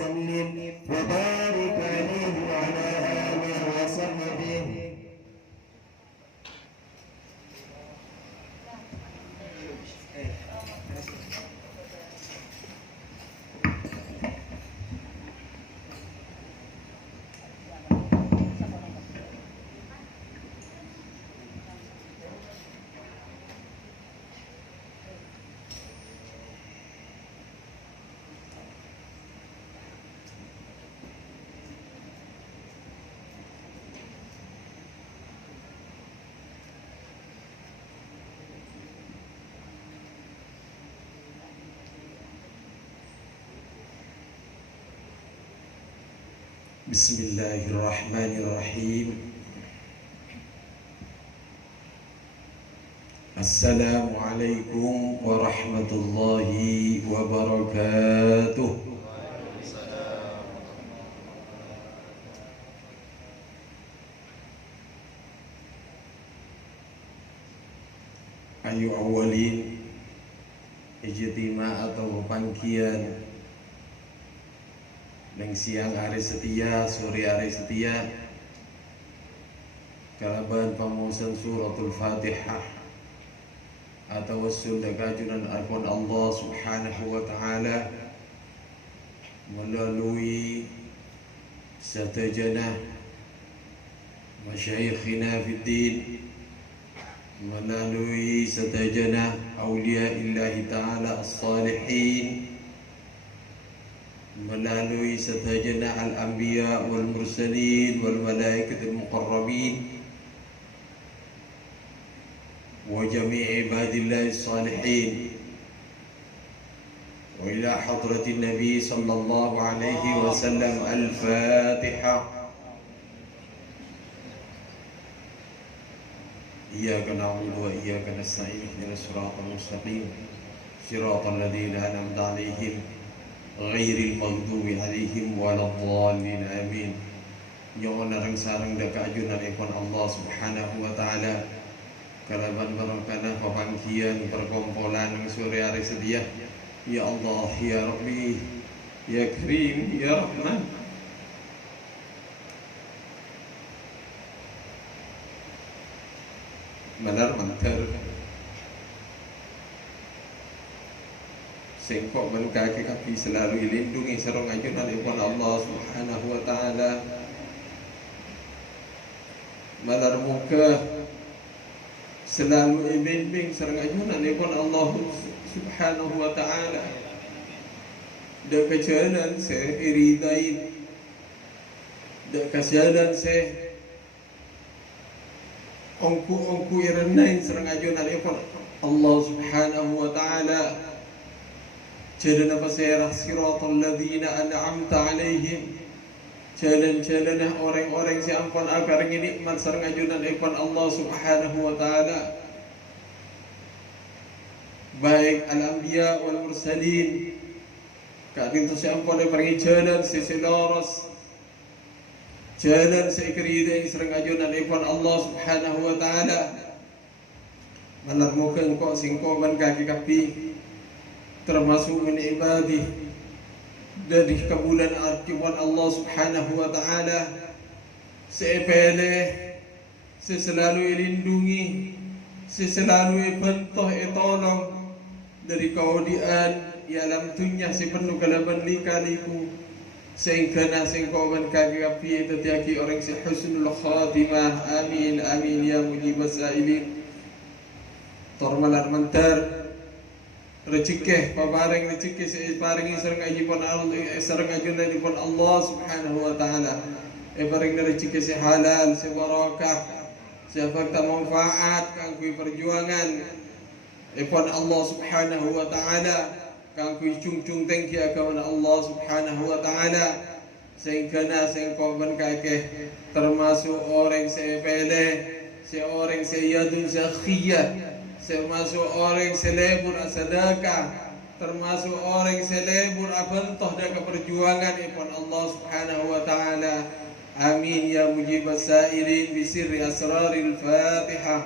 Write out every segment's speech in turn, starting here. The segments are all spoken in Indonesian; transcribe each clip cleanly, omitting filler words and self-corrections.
وسلم وبارك عليه وعلى آله وصحبه. Bismillahirrahmanirrahim. Assalamualaikum warahmatullahi wabarakatuh. Ayu awalin ijtima atau pangkian neng siang hari setia, sore hari setia, kalaban pamusan suratul Fatihah atau wassul dakajunan alquran Allah Subhanahu wa taala melalui satajana masyayikhina fid din, melalui satajana awliya illahi ta'ala as-salihin, melalui satajana al-anbiya wal mursalin wal malaikatul muqarrabin wa jami' ibadillahi salihin wa ila hadratin nabi sallallahu alaihi wasallam. Al-Fatihah. Iyyaka na'budu wa iyyaka nasta'in ihdinas siratal mustaqim siratal ladzina an'amta 'alaihim ghairil maghdubi 'alaihim waladdallin. Amin. Nyawa narang sareng daka ajunan ikon Allah Subhanahu wa taala kalaban barangkana pepangkian perkumpulan sore hari sedia. Ya Allah, ya Rabbi, ya Karim, ya Rahman. Manar mantar sengkok man kaki kaki selalu dilindungi sareng ajunan ikon Allah Subhanahu wa taala. Malar muka selalu bimbing sareng ajunan ikon Allah Subhanahu wa taala. Da kejalan se iridain, da kejalan se ongku irenain sareng ajunan ikon Allah Subhanahu wa taala. Jalan apa saya siratal ladzina an'amta 'alaihim, jalan-jalanah orang-orang si ampun agar nikmat sareng ajunan ikon Allah Subhanahu wa taala. Baik al-anbiya wal mursalin, kadin tu si ampun pergi jalan si selaras, jalan si kerida sareng ajunan ikon Allah Subhanahu wa taala. Manar muka engkau singkoban kaki kapi termasuk min ibadih dari kabulan artiwan Allah Subhanahu wa taala. Sepele selalu dilindungi, selalu bentoh tolong dari kaudian ya lam tunya si penuh kalaban likaliku sehingga sengkoban kaki api tetiaki orang si husnul khatimah. Amin amin ya mujibas sa'ilin. Tormalar mantar rezeki pabareng rezeki paringi sareng ajipun Allah sareng ajunanipun Allah Subhanahu wa taala. Paring rezeki si halal, si barakah, si fakta manfaat kanggo perjuangan ipun Allah Subhanahu wa taala, kanggo cung-cung tengki agama Allah Subhanahu wa taala. Sehingga sengkoban kakeh termasuk orang sepele, si orang seyadun zakhiyah, termasuk orang selebur sedekah, termasuk orang selebur abantoh dalam perjuangan ipun Allah Subhanahu wa taala. Amin ya mujibas sa'ilin bisirri asraril Fatihah.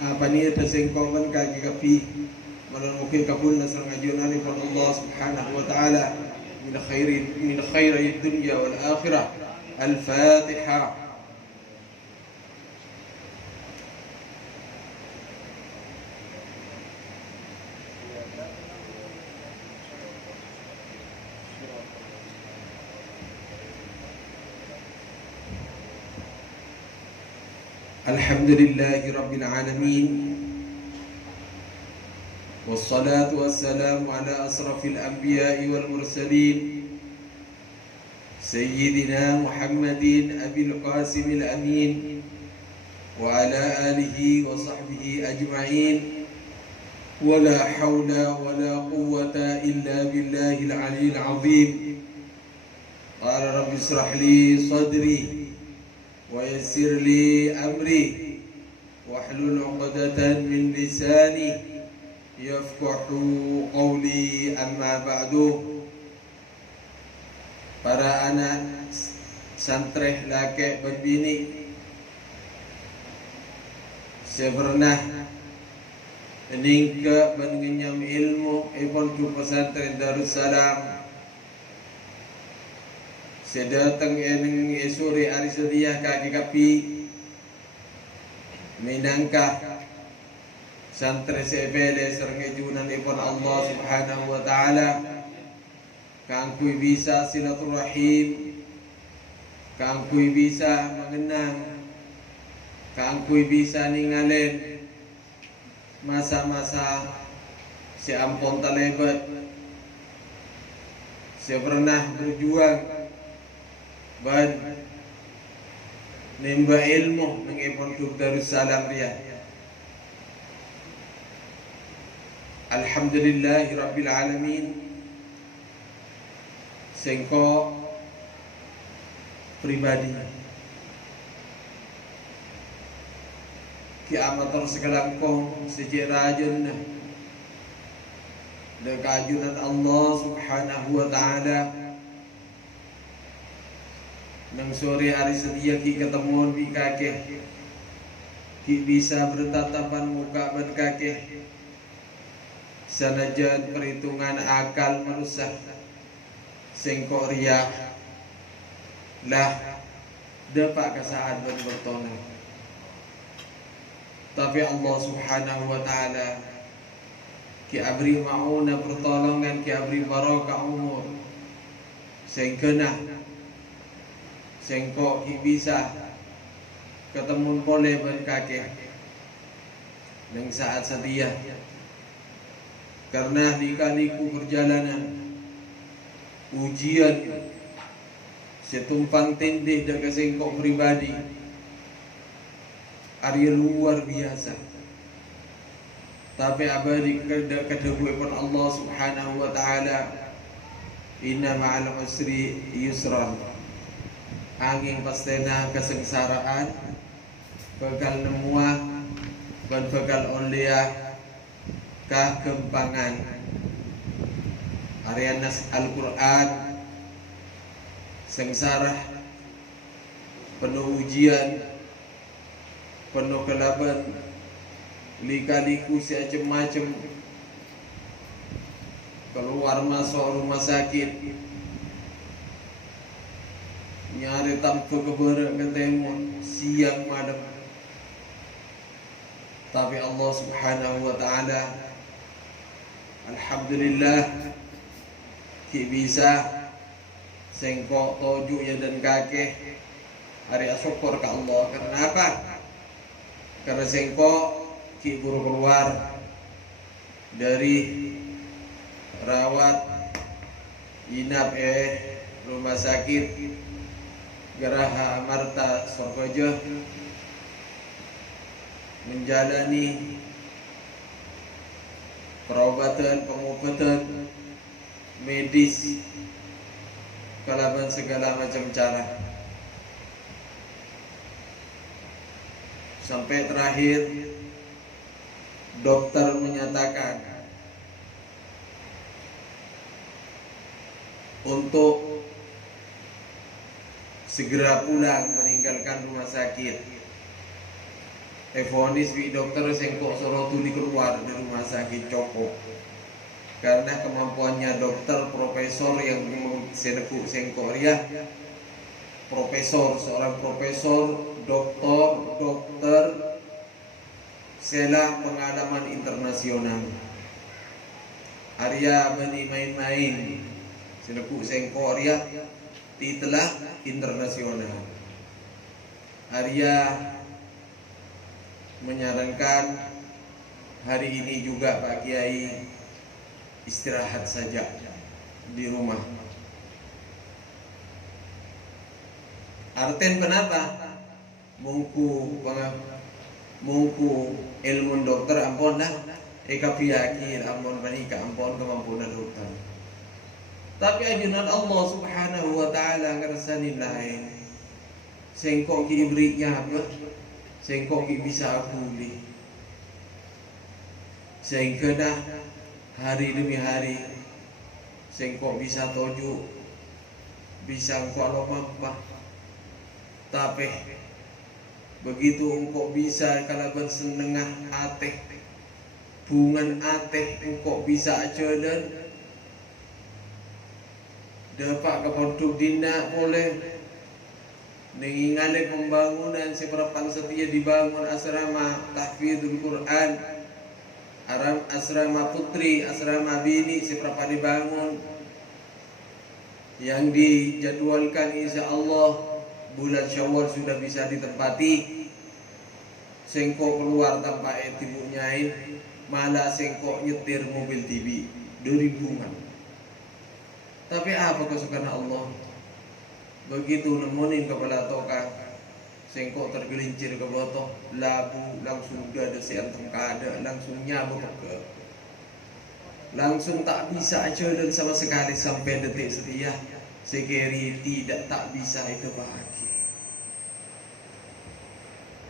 Paniya tersengkongkan kaki kapi malan mungkin kabul nasr ngajunan kepada Allah Subhanahu wa taala min khairi dunya wal akhirah. Al-Fatihah. Alhamdulillahi Rabbil Alamin. Wassalatu wassalamu ala asrafil anbiya'i wal mursalin Sayyidina Muhammadin Abil Qasimil Amin wa ala alihi wa sahbihi ajma'in. Wa la hawla wa la quwwata illa billahil aliyyil azim. Qala rabbi israh li sadri ويسر لي أمري واحلل عقدة من لساني يفقه قولي. أما بعد. Para anak santreh laki berbini, saya pernah meningkat mengenyam ilmu ibon ke pesantren Darussalam. Saya datang yang sore hari sedia kaki kapi minangkah santri sebele serang junan ibn Allah Subhanahu wa taala kang kui bisa silaturahim, kang kui bisa mengenang, kang kui bisa ningalin masa-masa si ampon talebat. Saya pernah berjuang ban nimba ilmu mengipon ke Darussalam dia. Alhamdulillahi Rabbil Alamin. Sengko pribadi kiamat segalangkong sejak rajin dekajunan Allah Subhanahu wa ta'ala. Nang sore hari sedia ki ketemuan bi kakek, ki bisa bertatapan muka ban kakek. Sanajan perhitungan akal merusak, sengkok riak lah dapat kesaat ban bertona. Tapi Allah Subhanahu wa ta'ala ki abri mauna pertolongan, ki abri barokah umur, sengkena sengkok bisa ketemu boleh berkakek dan saat sedia. Karena di kaliku perjalanan ujian setumpang tindih dan sengkok pribadi Arya luar biasa. Tapi abadi kedua Allah Subhanahu wa ta'ala, inna ma'al usri yusran. Angin pastena kesengsaraan bakal nemuah dan bakal olia kah kempangan. Arianas Al-Quran sengsara penuh ujian, penuh kelaban, lika-liku macam-macam, keluar masuk rumah sakit, nyari tanpa keberat ketemu siang malam. Tapi Allah Subhanahu wa ta'ala alhamdulillah ki bisa sengkok toju ya dan kakek hari syukur ke Allah. Karena apa? Karena sengkok ki buru keluar dari rawat inap rumah sakit Geraha Amarta Sorgojo, menjalani perobatan, pengobatan medis kalaban segala macam cara, sampai terakhir dokter menyatakan untuk segera pulang meninggalkan rumah sakit. vonis bi dokter sengkok sorotu dikeluar dari rumah sakit Cokok karena kemampuannya dokter profesor yang senekuk sengkok ria, profesor, seorang profesor dokter sela pengalaman internasional. Arya bani main-main senekuk sengkok ria titelah internasional. Arya menyarankan hari ini juga Pak Kiai istirahat saja di rumah. Arten kenapa? Mungku ilmu dokter ampun dah. Eka piyakir ampun panika ampun kemampuan dokter. Tapi ajunan Allah Subhanahu wa taala ngersani lain. Sengkok ki ibriknya apa? Sengkok ki bisa aku beli. Sehingga dah hari demi hari sengkok bisa toju, bisa engkau lomba. Tapi begitu engkau bisa kalau bersenengah ateh, bungan ateh engkau bisa ajadan, dapat kepoduk dina boleh nengingale pembangunan seberapa setia dibangun asrama tahfidzul Quran, asrama putri, asrama bini seberapa dibangun, yang dijadwalkan insya Allah bulan Syawal sudah bisa ditempati. Sengkok keluar tanpa tibu nyain, malah sengkok nyetir mobil TV dari bunga. Tapi apa kesukaan Allah? Begitu nemuin kepala toka, sengkok tergelincir ke botol, labu langsung gak ada seanteng kada, langsung nyabuk ke, langsung tak bisa aja dan sama sekali sampai detik setia. Sekeri tidak tak bisa itu bahagia.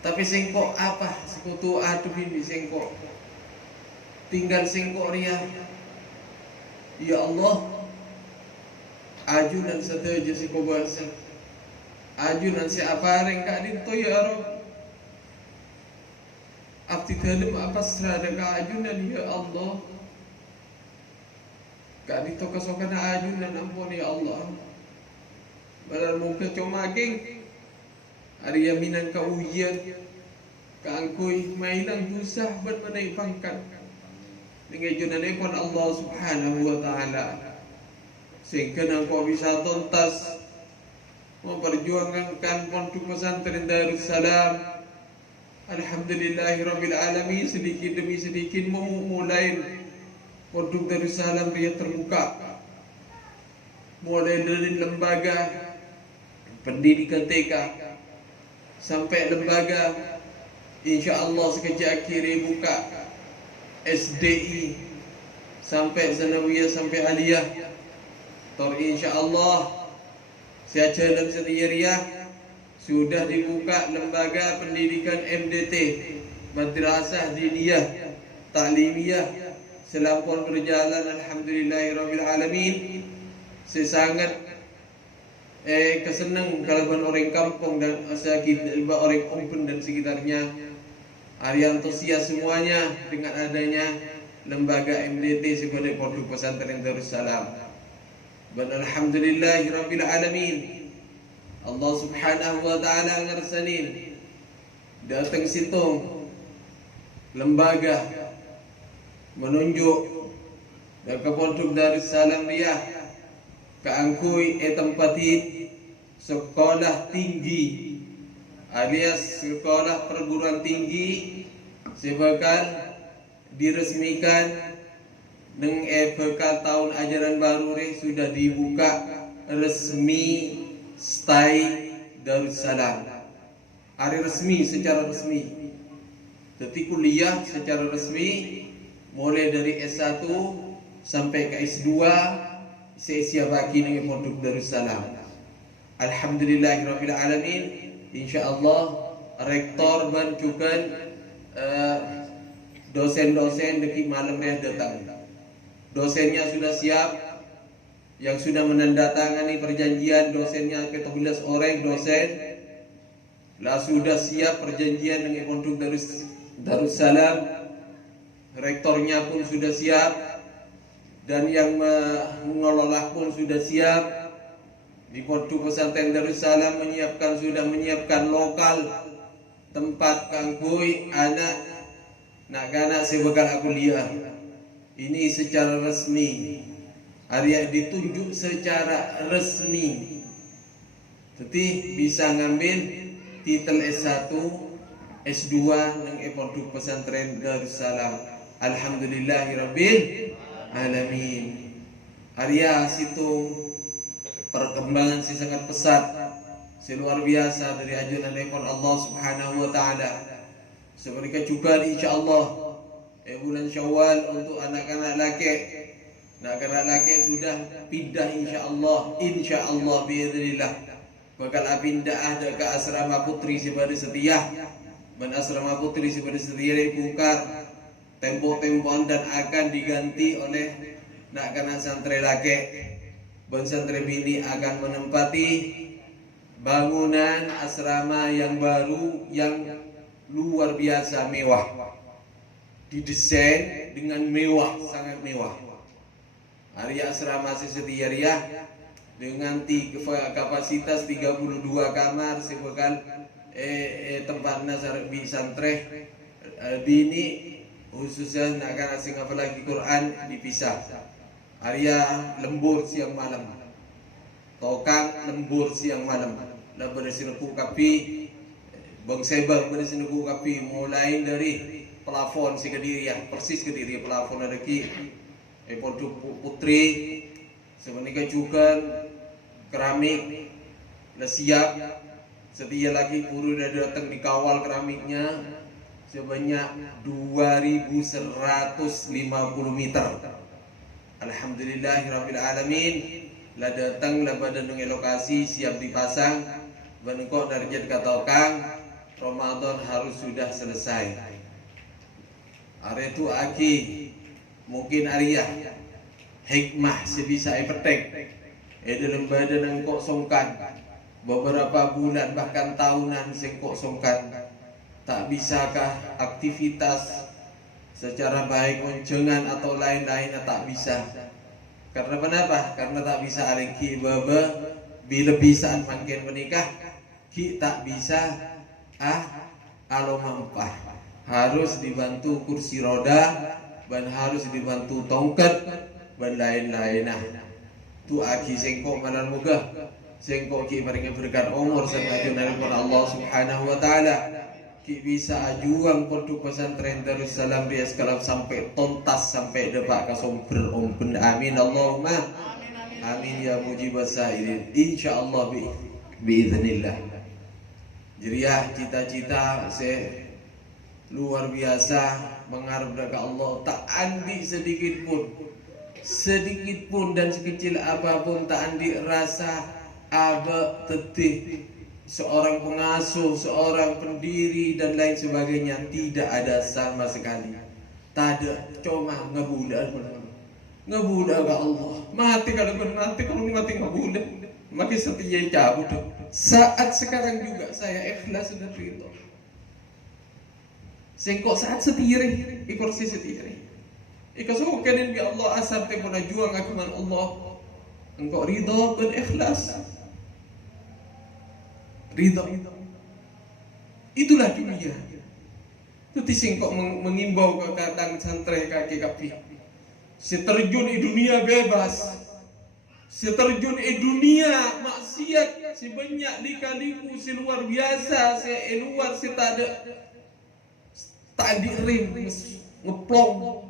Tapi sengkok apa? Sekutu aduh ini sengkok. Tinggal sengkok ria. Ya Allah, ajunan setuju si kubasa. Ajunan si apareng kak dito ya Rob. Abdi dalam apa serada ka ajunan ya Allah. Kak dito kasokan ajunan ampun ya Allah. Balar muka comaking Arya minang ka uyan ka angkoy mainang susah ban manay pangkat dengan junan ipon Allah Subhanahu wa taala sehingga nangko bisa tuntas memperjuangkan pondok pesantren Darussalam. Alhamdulillahirabbil alamin, sedikit demi sedikit memulai pondok Darussalam dia terbuka, mulai dari lembaga pendidikan TK sampai lembaga insya Allah sekejap akhirnya buka SDI sampai sanawiyah sampai aliyah. Tor insya Allah saja dan setiap sudah dibuka lembaga pendidikan MDT, Madrasah Diniyah Ta'limiyah, selampun berjalan alhamdulillahirabbil alamin. Sesangat kesenang kalaban orang kampung dan orang Ompun dan sekitarnya. Ari antusias semuanya dengan adanya lembaga MDT sebagai pondok pesantren Darussalam. Dan alhamdulillahirabbil alamin. Allah Subhanahu wa taala ngersanin datang situ lembaga menunjuk dan ke pondok Darussalam Riyah keangkui tempatit sekolah tinggi alias sekolah perguruan tinggi sebakal diresmikan dengan bekal tahun ajaran baru sudah dibuka resmi stay Darussalam. Hari resmi secara resmi. Jadi kuliah secara resmi mulai dari S1 sampai ke S2 sesi bagi dengan pondok Darussalam. Alhamdulillahirabbil alamin. Insyaallah rektor dan juga dosen-dosen detik malam datang. Dosennya sudah siap, yang sudah menandatangani perjanjian dosennya ke-13 orang dosen lah sudah siap perjanjian dengan Pondok Darussalam, rektornya pun sudah siap, dan yang mengelola pun sudah siap. Di Pondok Pesantren Darussalam sudah menyiapkan lokal tempat kangkui anak nak gana sebagai kuliah. Ini secara resmi, Arya ditunjuk secara resmi. Jadi bisa ngambil titel S1, S2 nang Pondok Pesantren Darussalam. Alhamdulillahirabbil alamin. Arya situ perkembangan si sangat pesat, si luar biasa dari ajaran Allah Subhanahu wa taala. Seperti juga insyaallah bulan Syawal untuk anak-anak laki. Anak-anak laki sudah pindah insyaallah biidznillah. Bakal pindah ada ke asrama putri Sibari Setia. Dan asrama putri Sibari Setia dibongkar tempo-tempoan dan akan diganti oleh anak-anak santri laki. Dan santri bini akan menempati bangunan asrama yang baru yang luar biasa mewah. Didesain dengan mewah, sangat mewah. Area asrama Setia dengan kapasitas 32 kamar sebagai tempat nasarbi santri bini khususnya akan asing apalagi Quran dipisah. Area lembur siang malam, tokang lembur siang malam, lah bersinaku kapi bang sebab bersinaku kapi mulai dari plafon si Kediri persis Kediri plafon ada ki Pondok Putri sebenarnya juga keramik sudah siap. Setia lagi guru sudah datang dikawal keramiknya sebanyak 2150 meter. Alhamdulillahirabbil alamin. Lah datang lah badan lokasi siap dipasang. Benengkok dari jad katokang Ramadan harus sudah selesai. Hari itu aki mungkin Arya hikmah sebisa petek dalam badan yang kosongkan beberapa bulan bahkan tahunan sing kosongkan. Tak bisakah aktivitas secara baik menjengan atau lain-lain tak bisa. Karena kenapa? Karena tak bisa aliki baba bila bisa makin menikah ki tak bisa alo mampah. Harus dibantu kursi roda dan harus dibantu tongkat dan lain-lain. Tu aki sengkok malan muga sengkok ki maringan berkat umur sama ajunan Allah Subhanahu wa taala. Ki bisa ajuang Pondok Pesantren Darussalam bias kalau sampai tuntas sampai depak ke sumber umpen. Amin Allahumma amin ya mujibas sa'irin. Insyaallah biiznillah. Jeriah cita-cita luar biasa mengharap dari Allah, tak andi sedikit pun dan sekecil apapun tak andi rasa aba tetih seorang pengasuh, seorang pendiri dan lain sebagainya, tidak ada sama sekali. Tak ada, cuma ngebudak ke Allah. Mati kalau mati ngebudak, mati setia cabut. Saat sekarang juga saya ikhlas dan ridho. Sengkok saat setiri, ikursi setiri. Ikaso kanin bi Allah asar te pun juang akuman Allah. Engkau ridho dan ikhlas. Ridho. Itulah dunia. Itu sengkok mengimbau ke kadang santri kaki kapi. Seterjun di dunia bebas. Seterjun di dunia maksiat sebanyak lika-liku si luar biasa, si luar si tak dirim ngeplong.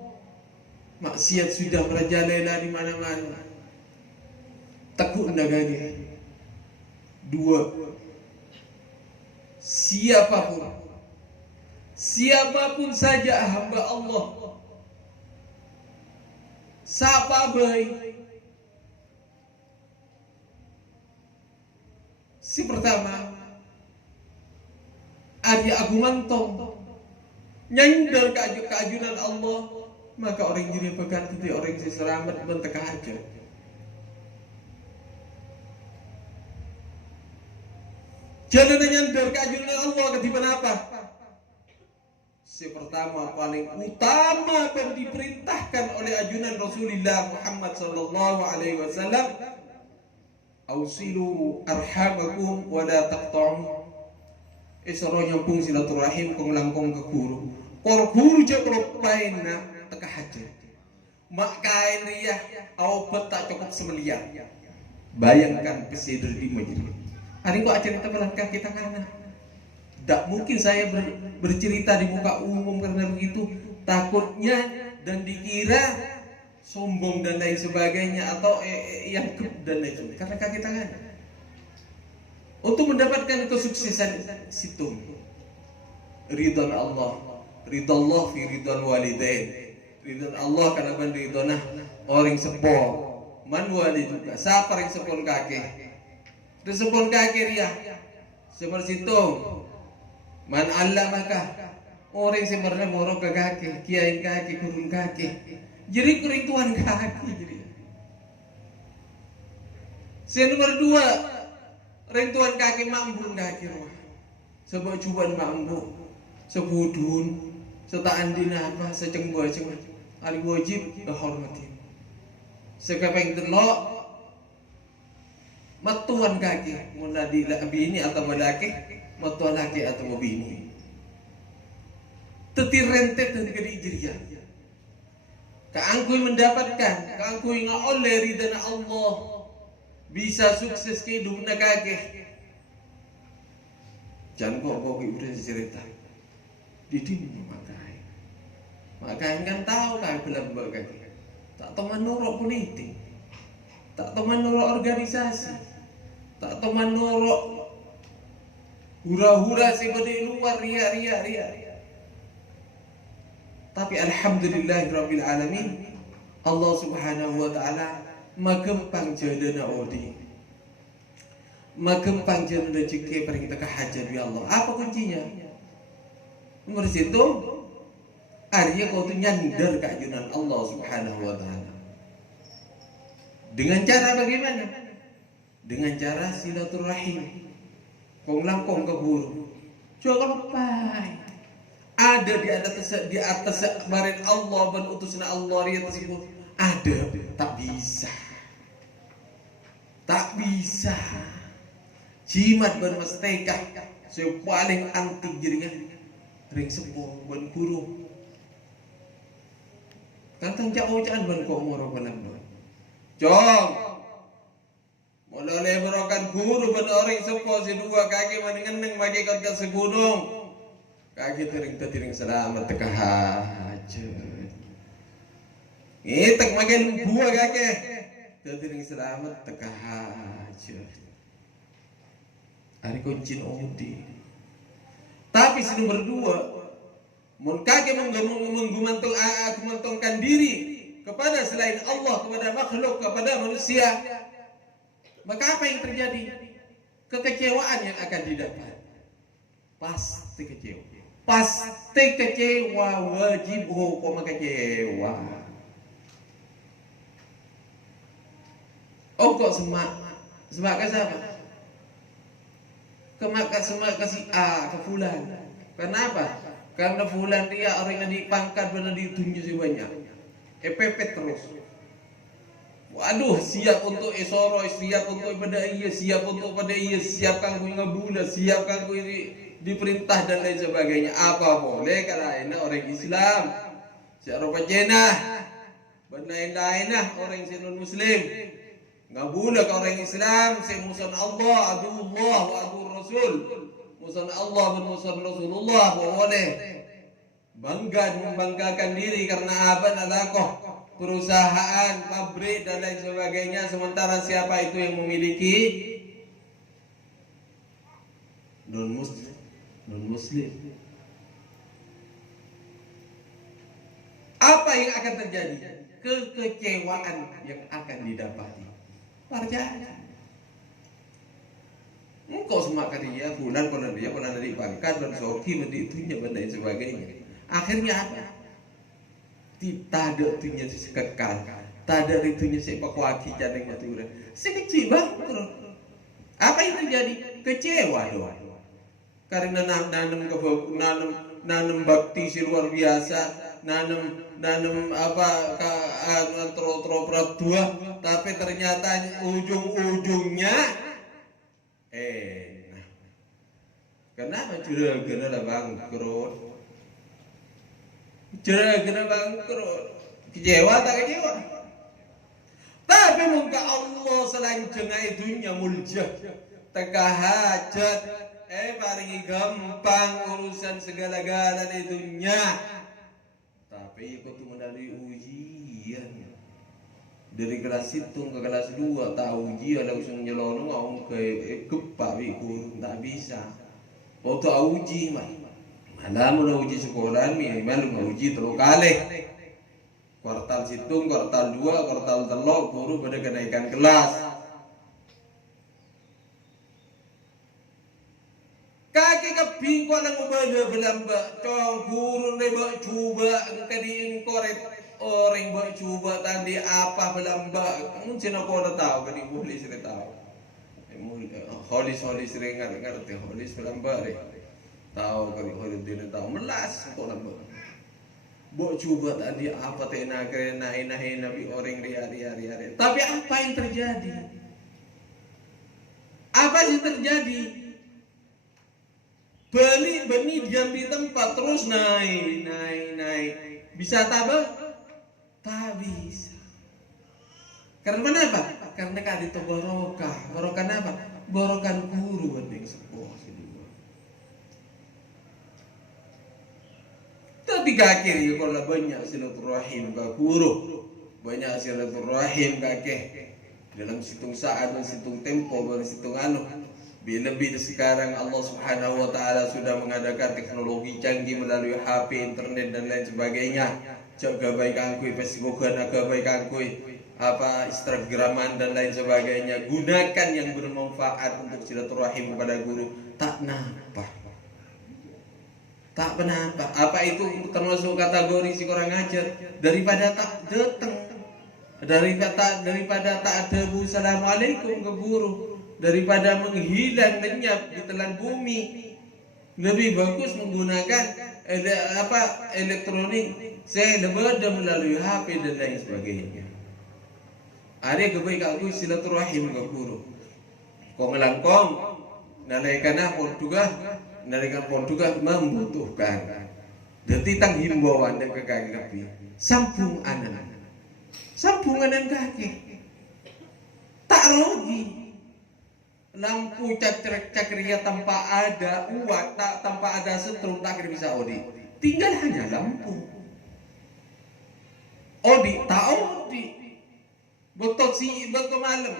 Maksiat sudah merajalela di mana-mana. Tekuk ndaganya. Dua. Siapapun saja hamba Allah. Siapa baik. Si pertama Arya Agumantong nyandar keajunan Allah, maka orang jadi pegang itu orang yang selamat bentek harga. Jangan nyandar ke ajunan Allah ketiban apa? Pertama paling utama dan diperintahkan oleh ajunan Rasulullah Muhammad sallallahu alaihi wasallam, ausilu arhamakum wa la taqta'u. Isoro nyambung silaturahim kong langkong ke guru. Kor guru je kor paina teka haja. Mak kain riyah obat tak cukup semelian. Bayangkan pesidar di majlis. Hari kok cerita belakang kita kanan. Tak mungkin saya bercerita di muka umum karena begitu takutnya dan dikira sombong dan lain sebagainya atau yang dan lain sebagainya karena kaki tangan. Untuk mendapatkan kesuksesan situ ridha Allah, ridha Allah fi ridha walidain, ridha Allah karena ban ridha orang sepo man walid juga siapa yang sepon kaki sepon kaki ria seperti itu man Allah maka orang sebenarnya morok ke kaki kiai kaki kurun kaki jadi kuring tuan kaki jadi nomor 2 rentuan kaki mambun kaki rumah sebab cuban mambu sebudun setaan dinapa secengboy cuma hari wajib kehormatin sekapeng telok matuan kaki mula di bini atau laki matuan laki atau bini tetir rentet dan gede jeria keangkui mendapatkan keangkui oleh ridana Allah bisa sukses kehidupan kaki. Jangan kok udah cerita. Di sini makai kan tahu kan belum kaki. Tak tahu menurut politik, tak tahu menurut organisasi, tak tahu menurut hura-hura sih di luar ria. Tapi alhamdulillahirabbil alamin Allah Subhanahu wa taala magempang jadana odi magempang jadana rezeki paling kita hajat ya Allah. Apa kuncinya? Nomor situ arya kau tu nyandar keajunan Allah Subhanahu wa taala. Dengan cara bagaimana? Dengan cara silaturahim. Kau langkong ke guru. Coba lupai. Ada di atas kemarin Allah dan utusna Allah dia tersebut. Ada, tak bisa jimat bermestekah saya paling anti jadinya ring sepuh ban guru kantang jauh-jauhan ban kok moro balang jong mulai berokan guru ban orang sepuh si dua kaki menengeneng magi kata segunung kaki tering selamat tekah hajat itek makin buah kake tering selamat tekah hajat hari kuncin odi tapi si nomor 2 mun kake menggumantongkan diri kepada selain Allah kepada makhluk kepada manusia maka apa yang terjadi kekecewaan yang akan didapat pasti kecewa wajib hukum kecewa. Oh kok semak ke siapa? Semak ke si A, ke Fulan. Kenapa? Karena Fulan dia orang yang dipangkat benar ditunjuk si banyak. Pepet terus. Waduh, siap untuk esoro, siap untuk pada iya, siap untuk pada iya, siap kanggo ngabula, siap kanggo diperintah dan lain sebagainya. Apa boleh karena orang Islam. Siapa jenah, lain-lain orang non Muslim. Ngabula ke orang Islam, si musan Allah, adullah wa adur Rasul. Musan Allah dan musan Rasulullah boleh. Membanggakan diri karena apa nalakoh perusahaan, pabrik dan lain sebagainya. Sementara siapa itu yang memiliki non muslim. Apa yang akan terjadi? Kekecewaan yang akan didapati. Percaya. Engkau semak dia bulan pernah dari pangkat dan soki itunya dan lain sebagainya. Akhirnya apa? Tidak ada itunya sekekal, tak ada itunya sepak waki jangan matura. Sekecil bang. Apa yang terjadi? Kecewa doang. Karena nanam bakti si luar biasa, nanam apa antro dua, tapi ternyata ujung-ujungnya nah, kenapa jura-jura bangkrut? Jura-jura bangkrut, kecewa tak kecewa? Tapi muka Allah selanjutnya itunya muljah, tengah hajat, paling gampang urusan segala-gala itunya. Tapi ikut melalui ujian. Dari kelas 1 ke kelas 2 tak ujian langsung nyelonong mau ke kepak biku tak bisa. Waktu uji mah. Malah mau uji sekolah minimal mau uji 3 kali. Kuartal 1, kuartal 2, kuartal 3 guru pada kenaikan kelas. Kaki keping ko lang belamba cong guru ne ba coba kadiin koret orang ba coba tadi apa belamba mun sino ko na tao kadi pulis re tao holis re ngerti holis belamba re tao kadi holis din tao melas ko lamba bo coba tadi apa tena kena nabi orang ria tapi apa yang terjadi Benih diam di tempat terus naik. Bisa tabah? Tak bisa. Karena apa? Karena kan itu barokah. Barokah apa? Barokah guru penting sebuah kedua. Tapi kakek ya kalau banyak silaturahim ke guru, banyak silaturahim kakek dalam situng saat dan situng tempo dan situng lebih sekarang Allah Subhanahu wa taala sudah mengadakan teknologi canggih melalui HP, internet dan lain sebagainya. Jaga baik angkui, Facebookan aga baik angkui, apa Instagraman dan lain sebagainya. Gunakan yang bermanfaat untuk silaturahim kepada guru. Tak penapa. Apa itu termasuk kategori si kurang ajar daripada tak datang. Daripada tak ada Assalamualaikum ke guru. Daripada menghilang lenyap di telan bumi, lebih bagus menggunakan elektronik saya lebih melalui HP dan lain sebagainya. Ada kebaikan aku silaturahim ke guru. Kau ngelangkong, nalaikan pon juga membutuhkan. Jadi tang himbauan dan kaki sampung anak kaki tak rugi. Lampu cakria tanpa ada uat, tanpa ada setrum tak bisa odi. Tinggal hanya lampu. Odi. Betul malam.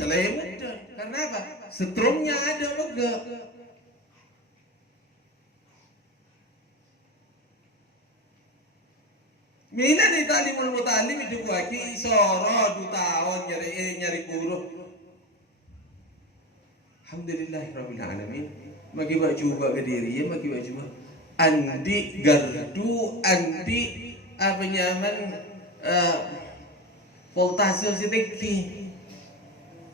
Celai muda. Karena apa? Setrumnya ada lega. Mina di talimul mutalim itu bagi isoro 2 tahun nyari guru. Alhamdulillahirabbil alamin. Magi ba coba ke diri ya, magi ba coba. Andi gardu, andi apa nyaman voltase sedikit.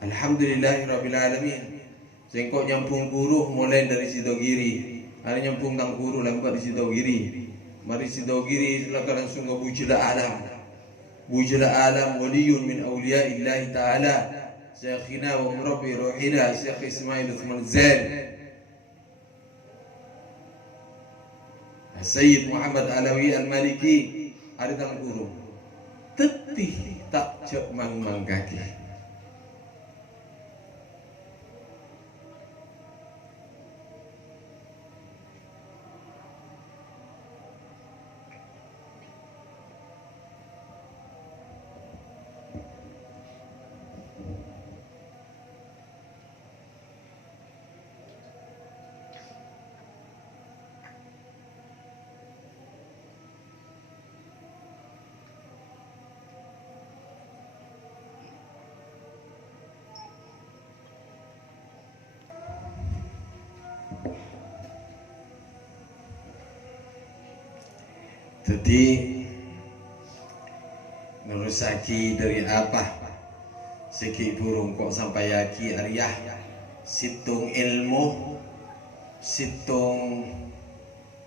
Alhamdulillahirabbil alamin. Sengkok nyampung guru mulai dari Sidogiri. Ada nyampung tang guru lambat di Sidogiri. Mari Sidogiri silakan langsung ke Bujila Alam. Bujila Alam waliyun min awliya'illahi ta'ala. Syekhina wa murabbi ruhina Syekh Ismail Uthman Zain Sayyid Muhammad Alawi Al-Maliki ada dalam guru tetih tak cek mang kaki. Jadi ngerusaki dari apa segi burung kok sampai yaki ariyah situng ilmu sitong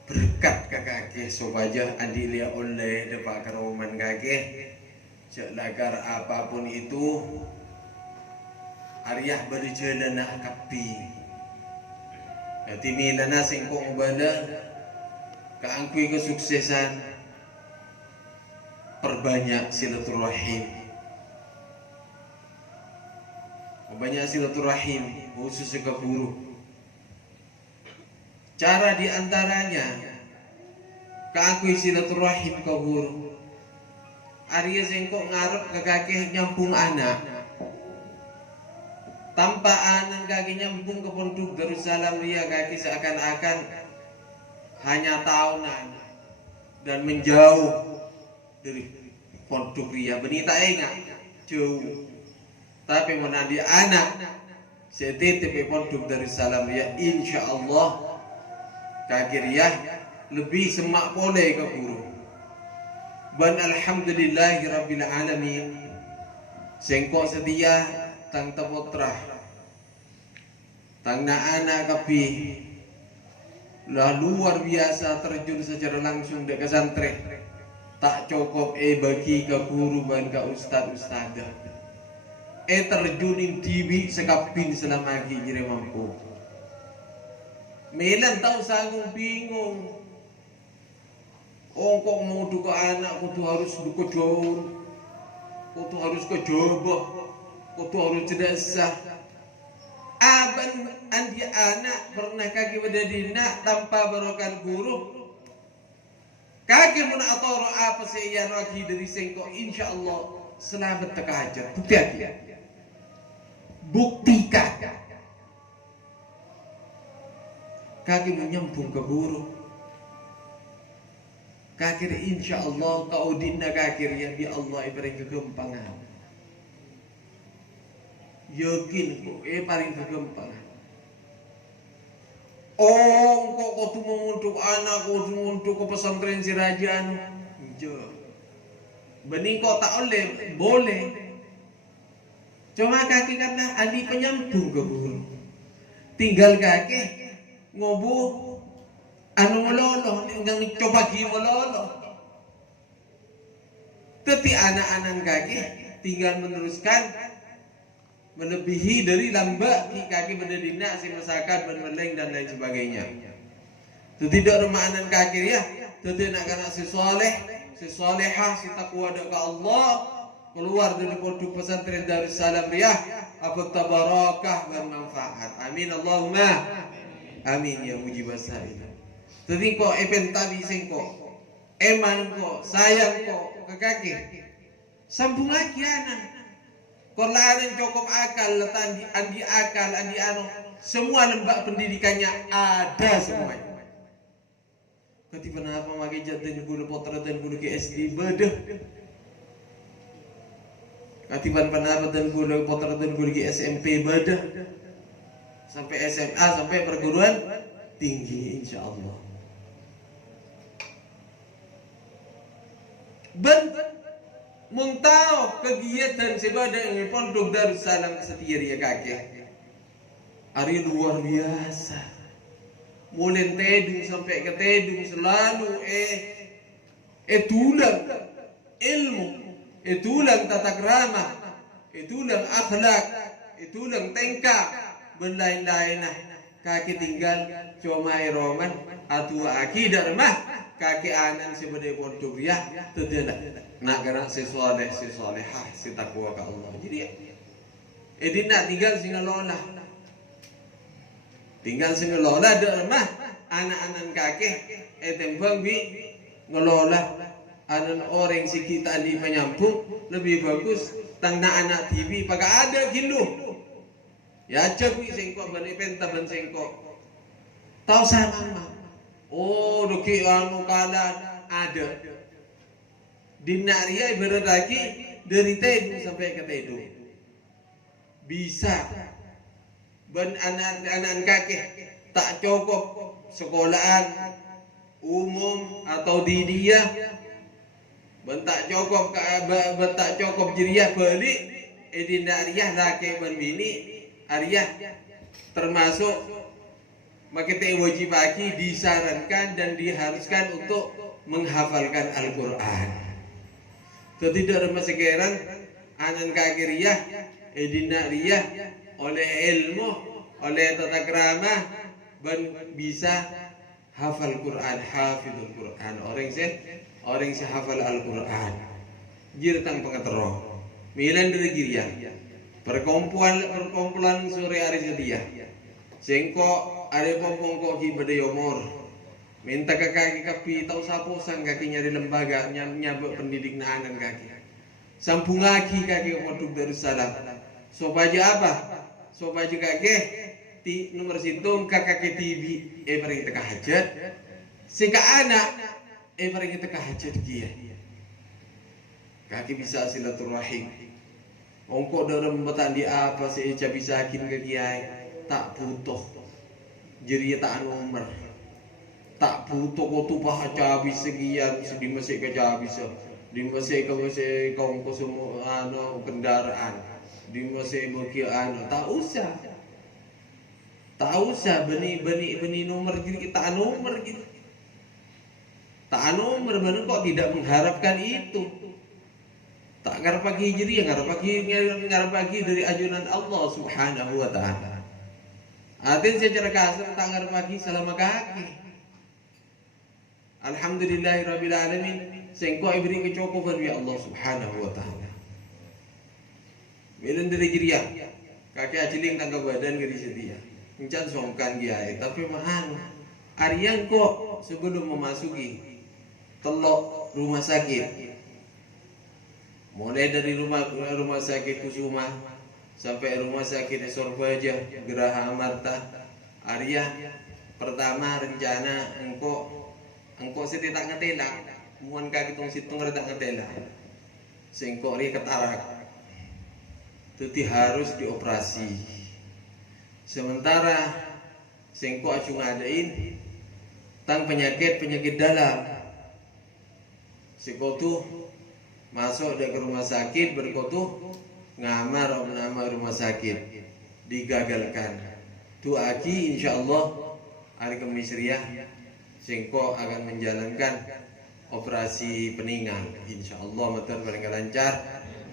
berkat kakake supaya adilia oleh depak keroman kakek lagar apapun itu Ariyah berjalan kapi. Nanti milana singkong bala keangkui kesuksesan perbanyak silaturahim. Perbanyak silaturahim khusus ke guru. Cara diantaranya keangkui silaturahim ke guru. Arya singkong ngarep ke kakek nyampung anak. Tanpa anak kaki nyambung ke pondok Darussalam Ria kaki seakan-akan hanya tahunan dan menjauh dari pondok Ria. Benita ingat jauh. Tapi menandi anak setitip pondok Darussalam Ria, insya Allah kaki Ria lebih semak boleh ke guru. Dan alhamdulillahi rabbil alamin sengkok setia tang tapotra tang na anak kapi lah luar biasa terjun secara langsung ke santri tak cukup bagi ke guru dan ke ustad-ustadah terjunin tibi sekapin selama jire mampu melan tahu sanggung bingung kok mau duka anak kudu harus duka jauh kudu harus ke jobah kudu harus jedasah aban andi anak pernah kaki wadadina tanpa barokan guru kaki muna atoro apa seyan lagi dari sengkok insya Allah selamat tekajat buktikan kaki menyambung ke guru kaki insya Allah kau dinna kaki yang di Allah ibarat kegempangan yakin kok paling kegempangan kok tu untuk anak kok tu untuk ke pesantren Sirajan bening kok tak boleh cuma kaki kata adi penyambung ke guru tinggal kaki ngobu anu meloloh yang coba gi meloloh tapi anak-anak kaki tinggal meneruskan melebihi dari lamba kaki berdina si masyarakat bermeleng dan lain sebagainya. Itu tidak remahanan kaki ya. Itu nak kena si solehah, si takwa dekat Allah keluar dari pondok pesantren Darussalam Riyah apa tabarakah bermanfaat. Amin Allahumma amin ya mujibas sa'il. Jadi kok tadi singko eman kok sayang kok ke kaki sambung lagi anak. Korlanan cukup akal, andi akal, andi anu, semua lembak pendidikannya ada semuanya. Ketika kenapa makai jatuh guru potret dan guru ke SD bedah. Ketika kenapa dan guru potret dan guru ke SMP bedah. Sampai SMA, sampai perguruan tinggi insya Allah. Muntau kegiatan sebadan yang pondok Darussalam setia ya kakek. Hari luar biasa. Mulai tedung sampai ke tedung selalu tulang ilmu, tulang tata krama, tulang akhlak, tulang tingkah, berlain-lain kakek tinggal cuma roman atau akidah remah kakek anan sebagai pondok ya tidak nak gerak si solehah si takwa ke Allah. Jadi nak tinggal singelola. Tinggal singelola ada rumah anak-anak kakek tembang bi ngelola anak orang si kita di penyampung lebih bagus tang anak TV pakai ada gitu. Ya cek sengkok bani penta ban sengkok. Tahu sama. Oh doki anu kalan ada. Di Naria ibarat lagi dari Tedu sampai ke Tedu bisa ben anak-anak kakek tak cukup sekolahan umum atau di dia ben tak cukup jeriah balik di Naria laki ben bini Arya termasuk maka wajib bagi disarankan dan diharuskan untuk menghafalkan Al-Quran. Tidak ada masalah anan kakiriyah, edinariyah oleh ilmu, oleh tata krama, bisa hafal Quran, hafidul Quran. Orang yang hafal Al-Quran. Jirtang pengatero. Milan dari Giria. Perkumpulan sore hari sedia. Sengko ada pompongko ki bedayomor. Minta ke kaki kapi tahu sapo sang kaki nyari lembaga nyabuk pendidik nahanan kaki. Sampung kaki koduk Darussalam. Sobaja apa? Sobaja kaki ti nomor situng kakak TV pergi teka hajat. Singka anak pergi teka hajat kia. Kaki bisa silaturahim. Ongko dalam betan di apa sih bisa hakin ke kiai tak butuh. Jadi tak nomor. Tak butuh kau tu baca habis sekian di masih kerja habis. Di masih kau semua kendaraan. Di masih bekian tak usah. Tak usah beni nomor kita nomor gitu. Tak nomor mana kok tidak mengharapkan itu. Tak ngarep pagi hijri, ngarep pagi dari ajunan Allah Subhanahu wa taala. Atin secara kasar tak ngarep pagi selama kaki. Alhamdulillahirabbil alamin. Sengko ibri kecukupan ya Allah Subhanahu wa taala. Milan dari jiria. Kaki aciling tangga badan gedi sedia. Encan songkan kiai, tapi mahan. Aryan kok sebelum memasuki telok rumah sakit. Mulai dari rumah sakit Kusuma sampai rumah sakit Sorbaja Geraha Amarta Arya pertama rencana engko siti tak ngetela muan kaki tong situng tak ngetela sengko ri ketarak teti harus dioperasi sementara sengko acung ngadain tang penyakit dalam sikotu masuk ke rumah sakit berkotuh ngamar nama rumah sakit digagalkan tu aki insyaallah hari Kamis Riyah sengko akan menjalankan operasi peninggal insyaallah matur paling lancar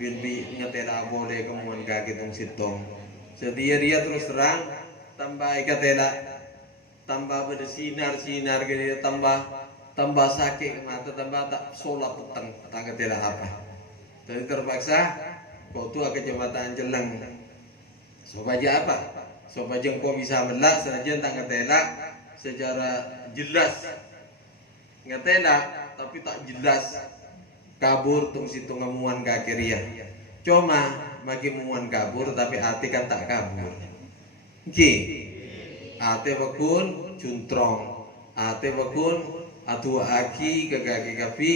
bilbi ngetela boleh kemuan kaki tong sitong sedia dia terus terang tambah ikatela tambah bersinar gede tambah sakit mata tambah tak sholat petang tangga tidak apa jadi terpaksa kau tu ke jembatan Jeleng sobaja apa sobaja kau bisa melak saja tangga telak secara jelas ngetela tapi tak jelas kabur tung situ ngamuan kaki ria cuma bagi muan kabur tapi hati kan tak kabur ki hati bakun juntrong hati bakun atau aki ke kaki kapi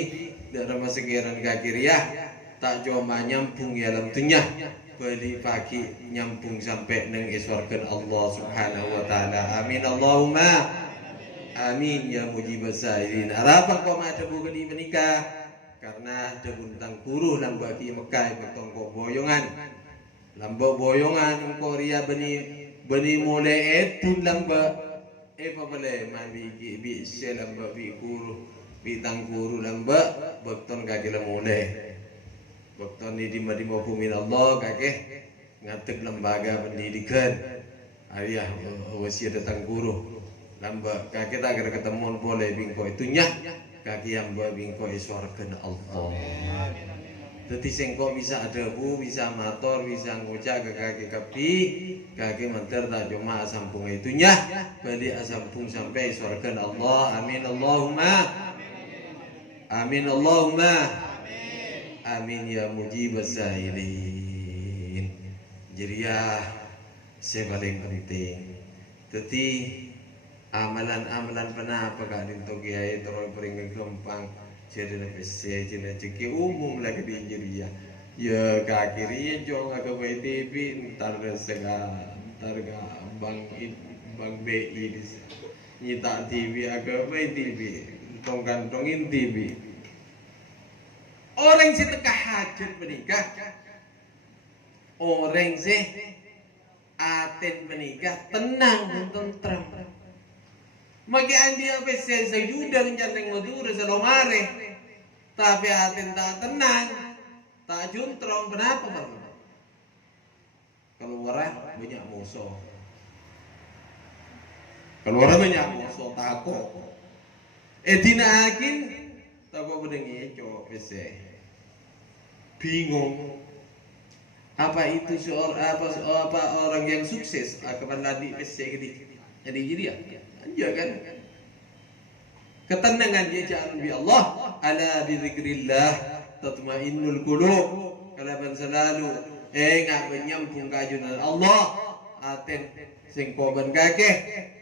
dalam sekiran kaki ria tak cuma nyampung ya dalam tunya beli pagi nyampung sampai neng iswarkan Allah Subhanahu wa taala amin Allahumma amin ya mujibas sa'irin harapan kau ada bukan di menikah karena ada buntang kuruh lambak ki Mekah bertongkok boyongan lambak boyongan engkau ria beni mulai etun lambak papale mandi bi selam bi guru bi tangguru lamba bekton kaki lemule bekton di madima bumi Allah kaki ngatek lembaga pendidikan ayah wasiat datang guru lamba kaki tak ada ketemu boleh bingko itunya kaki yang bingko iswarkan Allah jadi sengko bisa adabu, bisa motor, bisa ngucap ke kaki kapi, kaki menter tak cuma sampung itunya, beli asampung sampai surga Allah. Amin Allahumma, amin Allahumma, amin ya mujibas sa'irin. Jadi ya, saya paling penting. Jadi amalan-amalan penapa kadin to kiai terus pering gampang. Jadi nepese jadi ceki umum lagi di Indonesia. Ya kakiri jong agak TV ntar bang BI nyita TV agak TV kantongin TV. Orang si teka hajat menikah, orang si aten menikah tenang dan tenteram. Maki andi apa sejuda mencanteng madura selomare. Tapi hati tak tenang, tak juntrong. Kenapa Pak? Keluar banyak musuh. Keluar banyak musuh takut. Dinakin takut bedengi cowok pese. Bingung. Apa itu apa orang yang sukses akan ladi pese gede. Jadi ya. Anja kan. Ketenangan dia jangan bi Allah, ala bi zikrillah tatmainnul qulub. Kalaban selalu ngak menyambung kajunan Allah aten sing koban kakeh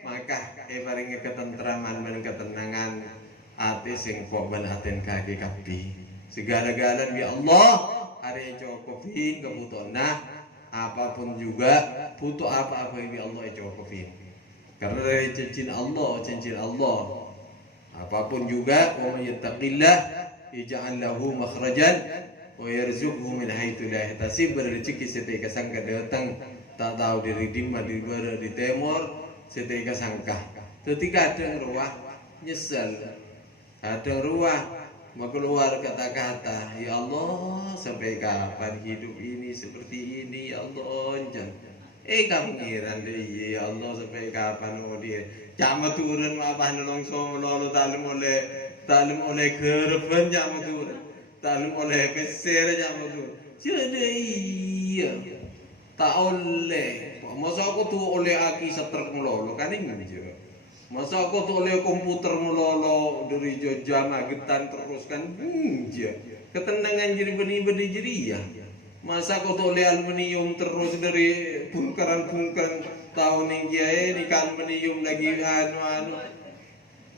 maka paringi ketentraman dan ketenangan ati sing koban aten kakeh kapi segala-galanya bi Allah are cukupin kebutuhan apapun juga butuh apa-apa bi Allah cukupin karena dari cincin Allah apapun juga wa may yattaqillah yaj'al lahu makhrajan wa yarzuqhu min haitsu la yahtasib rezeki setelah sangka datang tak tahu dari dimana di barat di timur setelah sangka ketika ada ruah nyesel ada ruah mau keluar kata-kata ya Allah sampai kapan hidup ini seperti ini ya Allah kamu ngiran deh ya Allah sampai kapan oh dia jama turun apa nolongso melolo talim oleh gerben jama turun talim oleh peser jama turun jadi iya tak oleh masa aku tuh oleh aki setrek melolo kan ini juga masa aku tuh oleh komputer melolo dari jam getan terus kan ketenangan jadi benih-benih jadi ya masa aku tuh oleh aluminium terus dari bungkaran tahun ini ini kan aluminium lagi anu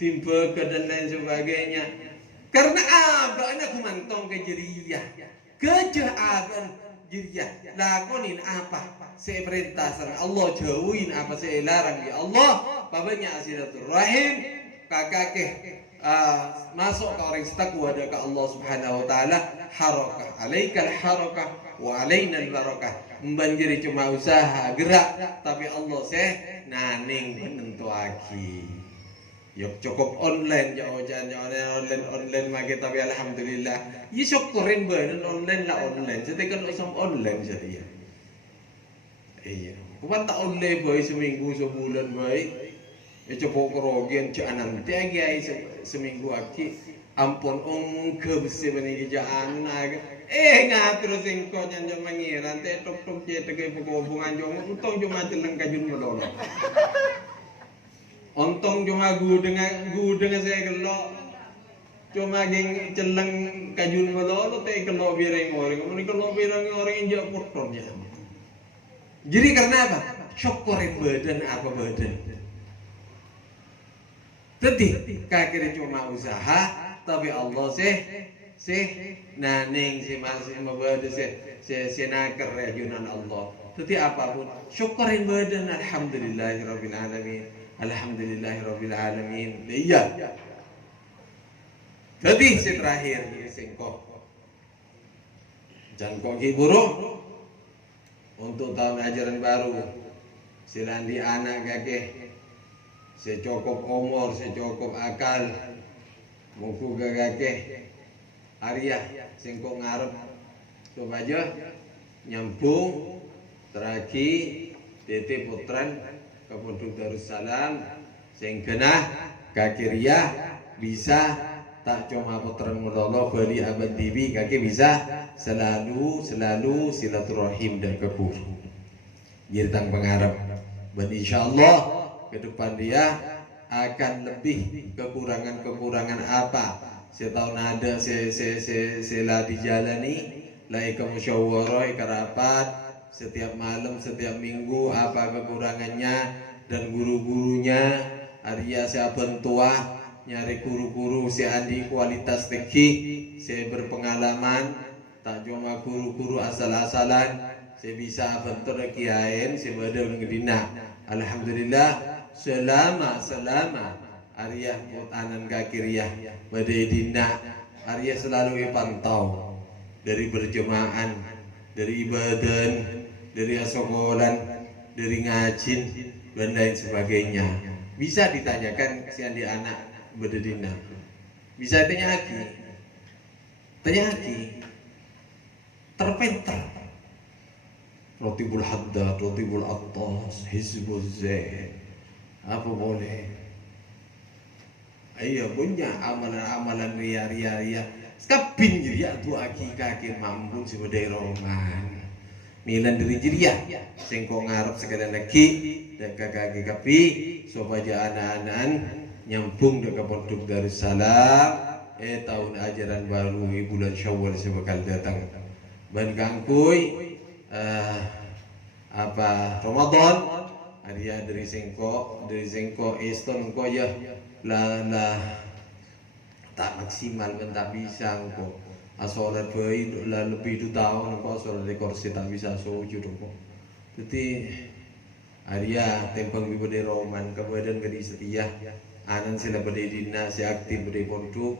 timba ke dan lain sebagainya karena abangnya aku mantong ke jeriyah kejahatan jeriyah lakonin apa saya perintah sama Allah jauhin apa saya larang ya Allah babanya silaturahim kakakeh masuk ke orang takwa ke Allah Subhanahu wa taala harakah alaikal harakah wa alaina barakah membanjiri cuma usaha gerak tapi Allah naning menentu aki yuk cukup online online mage tapi alhamdulillah ya syukurin bae online lah online setekan usam online jadi ya iya kuman tak online bae seminggu sebulan bae ya coba kerogian jangan nanti ai seminggu aki ampun kebesi bani jaan ngatur sing kok nyanjang mangiran te tok cetek hubungan jong untung cuma celeng kajun melolo untung cuma gudeng saya gelok cuma geng celeng kajun melolo te kelok bireng orang mun kelok bireng orang injak putornya jadi karena apa syukurin badan apa badan tadi kakek cuma usaha tapi Allah naning masih mabada naker rajunan Allah tadi apapun syukurin badan alhamdulillahirabbil alamin iya tadi terakhir singkok jangkok buruk untuk tahun ajaran baru silandi anak kakek secukup umur secukup akal muku kakek Arya singkong ngarep coba aja nyambung teragi tete putran ke Pondok Darussalam sing genah kakiria bisa tak cuma putran melolo bali abad TV kaki bisa selalu silaturahim dan kebur girtang pengarap dan insyaallah ke depan dia akan lebih kekurangan apa setahun ada sela dijalani lai ke musyawarah ke rapat setiap malam setiap minggu apa kekurangannya dan guru-gurunya Arya saben tua nyari guru-guru si andi kualitas tinggi saya berpengalaman tak cuma guru-guru asal-asalan saya bisa bentuk kiain saya badal ngedina alhamdulillah selama Arya putanan kakiriah badai dina Arya selalu dipantau dari berjemaah dari ibadah dari asokolan dari ngajin dan lain sebagainya Bisa ditanyakan si andi anak berdedina. Bisa tanya lagi. Terpenter. Rotibul Haddad, Rotibul Attas, Hizbul Zaid. Apa boleh? Iya punya amalan-amalan ria. Sekapin jiria tu aki kaki mampu sebagai roman. Milan dari jiria. Sengkok ngarep sekadar lagi. Deka kaki kapi. Supaya anak-anak nyambung dekat pondok Darussalam. Tahun ajaran baru bulan Syawal sebakal datang. Ban kangkui Ramadan dia dari sengko eston ko ya lah tak maksimal kan tak bisa ko asolat bayi lah lebih 2 tahun ko asolat rekor tak bisa sujud ko jadi Arya tempang bibade roman kemudian gadi setia anan sila bade dina si aktif bade pondok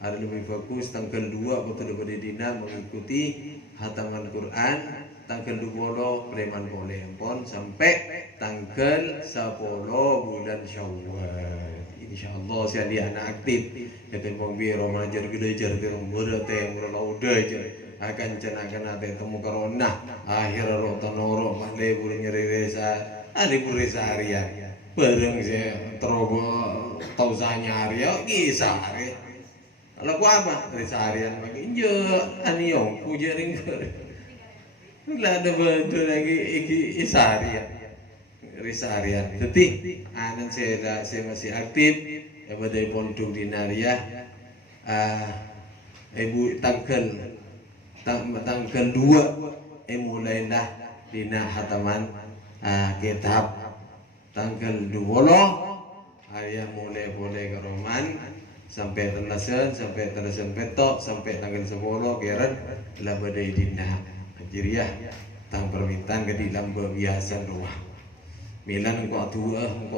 ada lebih fokus tanggal 2 betul bade dina mengikuti hataman Quran tanggal 20 preman boleh pon sampai tanggal 10 bulan Syawal. Insyaallah si anak aktif kata pong biro majar gede-jar tong berate lauda aja akan cenah temu corona akhir ro tanoro male buru nyeri resa ali buru resa harian bareng saya terogo tau sanyari ya kisah hari kalau gua apa resa harian bagi injo aniong pujaring lah ada betul lagi isarian risarian detik anan saya masih aktif dari pondok di Naria ibu tanggal 2 mulailah dina hataman kitab tanggal 20 ayah mulai ke roman sampai telasan petok sampai tanggal 10 keren lah badai dina jiriah tang permintaan ke di lamba biasa doa milan engkau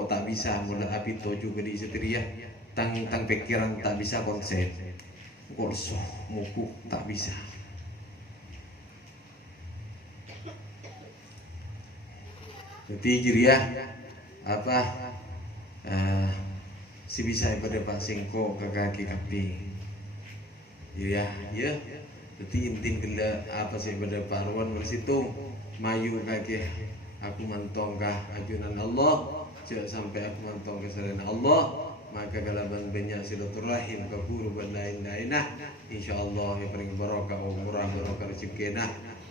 tak bisa mula api toju ke di setriah tang pikiran tak bisa konsep korso muku tak bisa jadi jiriah si bisa pada pasingko ke kaki kapi jiriah ya jadi intin gila apa sih pada paruan bersitung mayu kaki aku mantongkah ajunan Allah sampai aku mantong kesalahan Allah maka kalaban banyak silaturahim kabur dan lain-lainah insyaallah yang paling barokah umrah barokah rezeki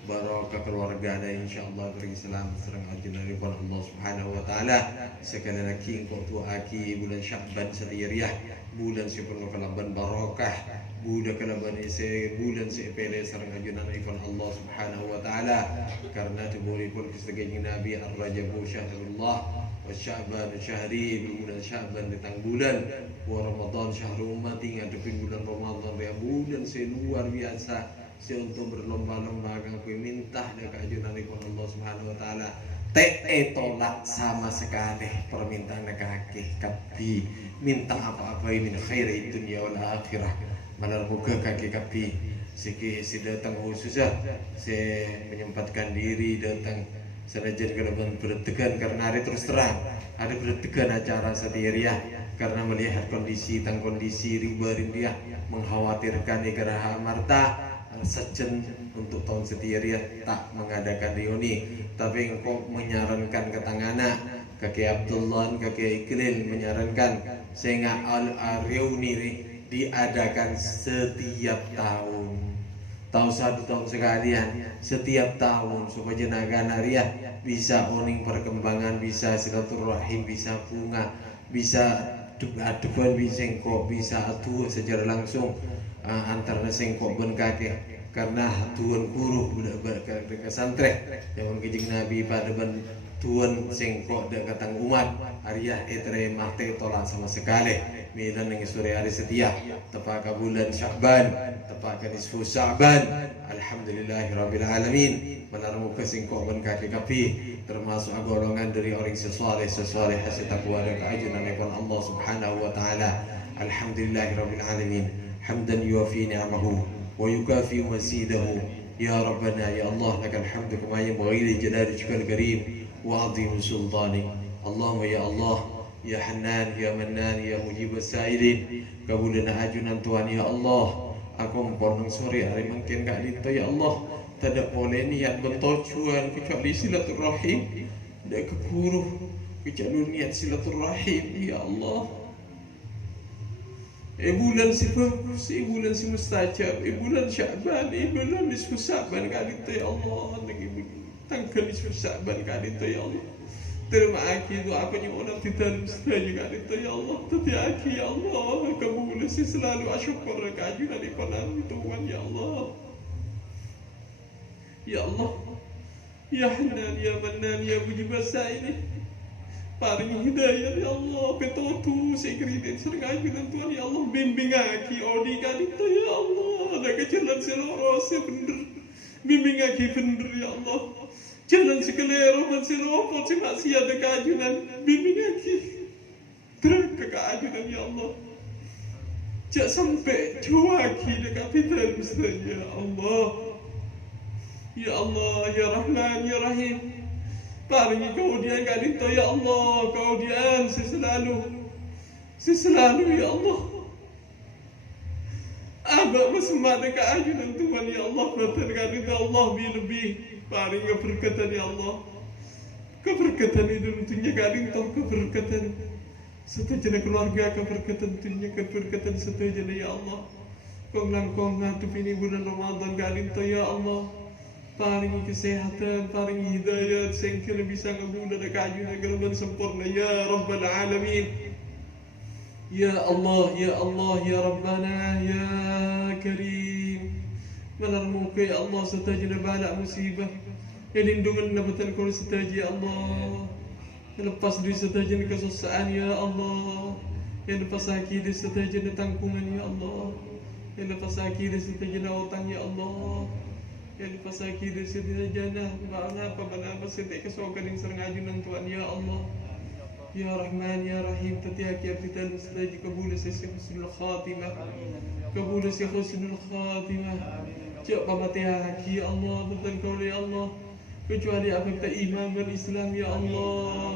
barokah keluarga dan insyaallah berislam serang ajunan Allah Subhanahu wa taala sekali lagi engkau tu aki bulan Sya'ban sadiriah bulan sepenuh kalaban barokah budak kalaban ise bulan sepele sareng ajunan ifan Allah Subhanahu wa taala karena tiburi pun kisah Nabi ar-Rajabu syahrullah wa Sya'ban syahri bulan Sya'ban tentang bulan wa Ramadan syahrul ummati ngadepin bulan Ramadan ya bulan luar biasa untuk berlomba-lomba aku minta dekat ajunan ifan Allah Subhanahu wa taala tolak sama sekali permintaan kaki kapi minta apa-apa min khairi dunia wal akhirah malar buka kaki kapi si datang khususnya si menyempatkan diri datang senajan kalaban bertegan karena hari terus terang ada bertegan acara satiriah karena melihat kondisi riba rindiah mengkhawatirkan negara Marta sejen untuk tahun setiriah tak mengadakan reuni tapi engkau menyarankan ke tangana kaki Abdullah kaki Iqlil menyarankan sehingga reuni diadakan setiap tahun 1 tahun sekalian setiap tahun supaya naga nariah bisa oning perkembangan bisa silaturahim bisa bunga bisa depan bisengko bisa atuh secara langsung antar sengkok ben kakek karena tuan guru budak ke santre yang kijing Nabi pada ben tuan sengkok dekat umat Arya etre mate tolak sama sekali milan yang sore hari setia tepaka bulan Sya'ban tepaka nisfu Sya'ban alhamdulillahirabbil alamin menarmu kesingkok ben kaki kapi termasuk golongan dari orang sesoleh hasil takwa dan keajunan Allah Subhanahu wa taala alhamdulillahirabbil alamin hamdan yuafi ni'amahu wa yukafi masidahu ya rabbana ya Allah lakal hamdu kama yanbaghi li jalali wajhikal karim wa 'azimi sultanik Allahumma ya Allah Ya Hanan, Ya Manan, Ya Mujib Sailin. Kabulana ajunan Tuhan ya Allah. Aku mempornong sore hari mungkin kak dito ya Allah. Tidak boleh niat bentocuan kecuali silaturahim. Tidak keburu kecuali niat silaturahim ya Allah. Bulan si bagus, bulan si mustajab, bulan Sya'ban, bulan nisfu Sya'ban kak dito ya Allah. Tanggal nisfu Sya'ban kak dito ya Allah. Terima kasih doa penyembuhan di dalam setelahnya kali itu ya Allah. Tapi aku ya Allah, kamu boleh selalu asyukur kaju dari kolam Tuhan ya Allah. Ya Allah, Ya Hanan, Ya Manan, Ya Mujib Sailin. Paringi hidayah ya Allah, petunjuk sekredit sergaju dan Tuhan ya Allah bimbing aku odi kali itu ya Allah. Ada kejalan seluruh bener, bimbing aku bener ya Allah. Jangan sekelero dan selopot si maksiat keajunan bimbing lagi terang ke keajunan ya Allah. Jangan sampai cuaki dekat dalam saja ya Allah. Ya Allah, Ya Rahman, Ya Rahim. Paringi kaudian kali itu ya Allah, kaudian selalu ya Allah. Abah bersama dekat ajunan Tuhan ya Allah. Betul kali itu Allah lebih paling keberkatan ya Allah. Keberkatan itu tentunya kali toh keberkatan setuju keluarga, keberkatan tentunya keberkatan setuju ya Allah. Kong ngatup ini bulan Ramadan kali toh ya Allah. Paling kesehatan, paling hidayah, sehingga bisa ngebunuh kajunan kelemahan sempurna ya Rabbal Alamin. Ya Allah, Ya Allah, Ya Rabbana, Ya Karim. Menermuka ya Allah setajana balak musibah. Ya lindungan nabatan kau setajana ya Allah. Lepas dari setajana kesusaan ya Allah. Yang lepas sakit dari setajana tangkungan ya Allah. Yang lepas sakit dari setajana utang ya Allah. Yang lepas sakit dari setajana apa setajana kesokan yang sering ajunan Tuhan ya Allah. Ya Rahman, Ya Rahim, tetiaki afital mustajib kabul sesi husnul khatimah. Kabul sesi husnul khatimah. Cik pamatihaki ya Allah, betul kau ya Allah. Kecuali apakah iman dan Islam ya Allah.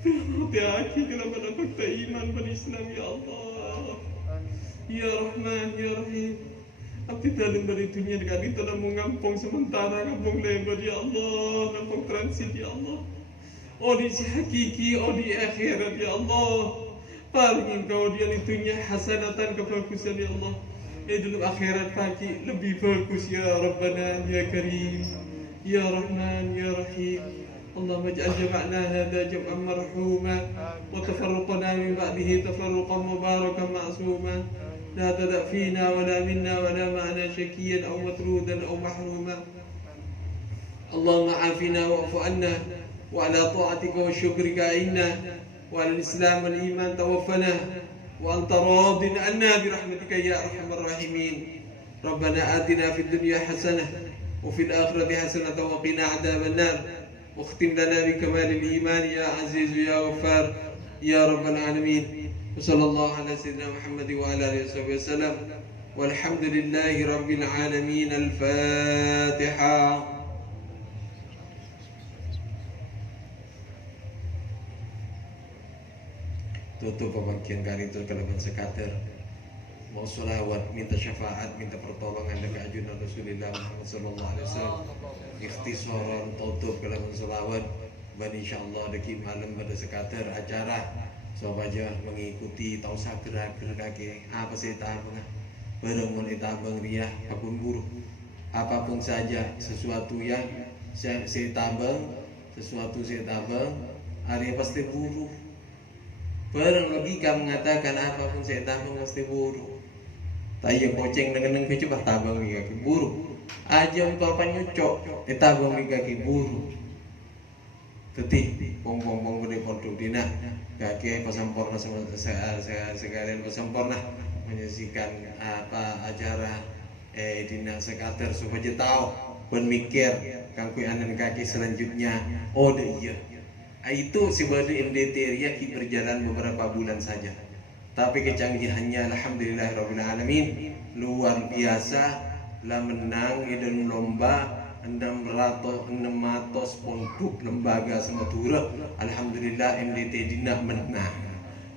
Pamatihaki kalau apakah iman dan Islam ya Allah. Ya Rahman, Ya Rahim. Afital dari dunia dekat itu dalam mengampung sementara, ngampung lebar ya Allah, ngampung transit ya Allah. Odi si hakiki, odi akhirat ya Allah. Paling kau dia itunya hasanatan kebagusan ya Allah. Dalam akhirat pagi lebih bagus ya Rabbana ya Karim, Ya Rahman, Ya Rahim. اللهم اجعل جمعنا هذا جمعا مرحوما وتفرقنا من بعده تفرقا مباركا معصوما لا تدع فينا ولا منا ولا معنا شكيا أو مطرودا أو محروما اللهم عافنا واعف عنا وعلى طاعتك وشكرك أعنا وعلى الإسلام والإيمان توفنا وأنت راض عنا برحمتك يا أرحم الراحمين ربنا آتنا في الدنيا حسنة وفي الآخرة حسنة وقنا عذاب النار واختم لنا بكمال الإيمان يا عزيز يا غفار يا رب العالمين وصلى الله على سيدنا محمد وعلى آله وصحبه وسلم والحمد لله رب العالمين. الفاتحة. Tutup pembagian kali itu kalaban sekater mau sholawat, minta syafaat, minta pertolongan dari ajudan Rasulullah Muhammad sallallahu alaihi wasallam. Ikhtisaran tutup kalaban sholawat dan insyaallah deki malam pada sekater acara sahaja mengikuti tausa gerak-gerak apa saya tabang bareng mun tabang riah apapun buruh apapun saja sesuatu yang saya tabang hari pasti buruh. Barang logika mengatakan apapun saya tabang pasti buruh. Tayang poceng dengan coba tabang kaki buruh. Aja untuk apa nyocok, tabang kaki buruh. Tetih, pong gede produk dina, kaki pasampurna sama saya sekalian pasampurna menyaksikan apa acara dina sekater supaya tahu bermikir kangkui anan kaki selanjutnya. Oh iya. Itu sebagai MDT Ria berjalan beberapa bulan saja. Tapi kecanggihannya alhamdulillahirabbil alamin luar biasa lah menang dalam lomba 600 pondok lembaga semadura. Alhamdulillah MDT dina menang.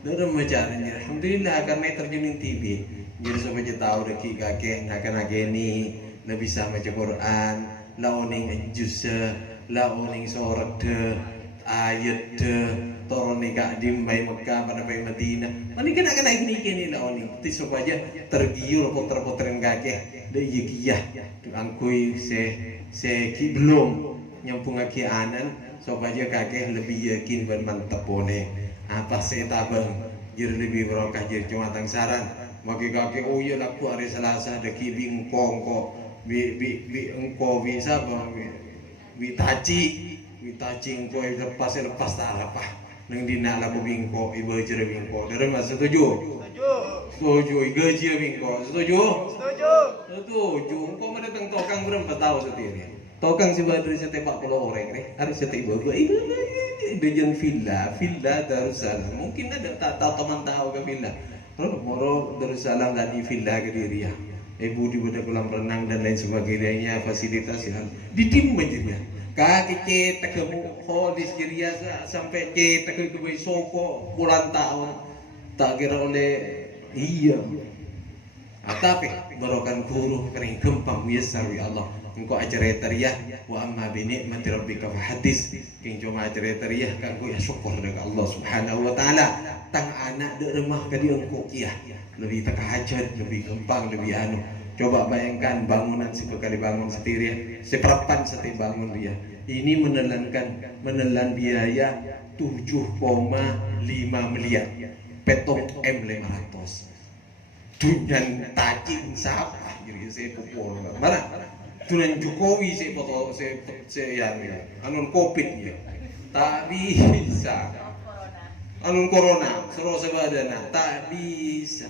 Dalam macaranya alhamdulillah karena terjunin TV. Jadi supaya tahu deki kakek nak ini na bisa baca Quran, launing juz, launing surat ayat torone kak di Mekah pada Madinah. Mani kena ini launing. Ti supaya tergiur poter-poterin kakek de iya angkui se ki belum nyampung aki anan supaya kakek lebih yakin dan mantap boleh apa saya tabang jadi lebih berokah jadi cuma tang saran maki kakek oh iya laku hari Selasa deki bingkong kok bi engko bisa bang bi taci engko lepas tak apa neng dina laku bingko ibu jere bingko dari mas setuju gaji bingko setuju engko mana teng tokang berapa tahu setiri tokang si badri setiap 40 orang nih harus setiap ibu dejen villa Darussalam mungkin ada tak tahu teman tahu ke villa moro Darussalam tadi villa ke diri ya ibu di pada kolam renang dan lain sebagainya fasilitas yang di tim majirnya kaki cetak ke hodis kiriya sampai cetak ke soko puluhan tahun tak kira oleh iya tapi barokan guru kering gempang biasa ya Allah engkau acara tariah wa amma bi ni'mati rabbika fahadis king cuma acara tariah kan ku ya syukur dengan Allah Subhanahu wa taala tang anak de remah ka di engkau kiah lebih tahajud lebih gampang lebih anu coba bayangkan bangunan sekali bangun sendiri seperempat setiap bangun dia ini menelan biaya 7,5 miliar petong M500 dan tajing siapa jadi saya pukul mana tulen Jokowi saya foto saya anun covid ya tak bisa anun corona suruh sebadana tak bisa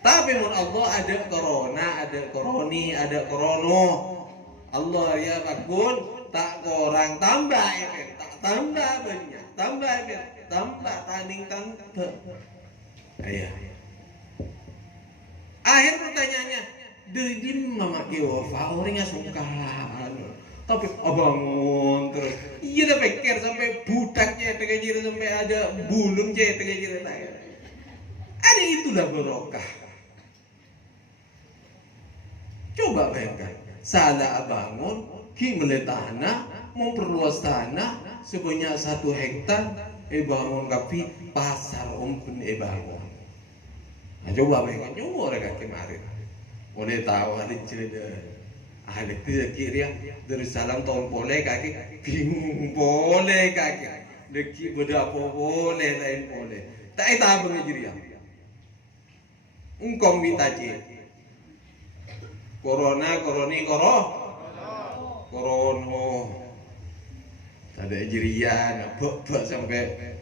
tapi mun Allah ada corona ada koroni ada korono Allah ya bakun tak korang tambah ya tak tambah banyak tambah ya tambah tanding tambah ayah akhir pertanyaannya dari memaki wafa orang yang suka tapi abangun terus iya dah pikir sampai budaknya tengah jira sampai ada bulung je tengah jira ada itulah barokah coba bayangkan salah abangun ki melihat tanah memperluas tanah sebanyak 1 hektar bangun kapi pasar pun bangun nah, coba bayangkan coba orang kemarin boleh tahu ada cerita ada kiri ya Darussalam tahun boleh kaki bingung boleh kaki deki berapa boleh lain boleh tak tahu begini ya engkau minta je corona ada jirian bak sampai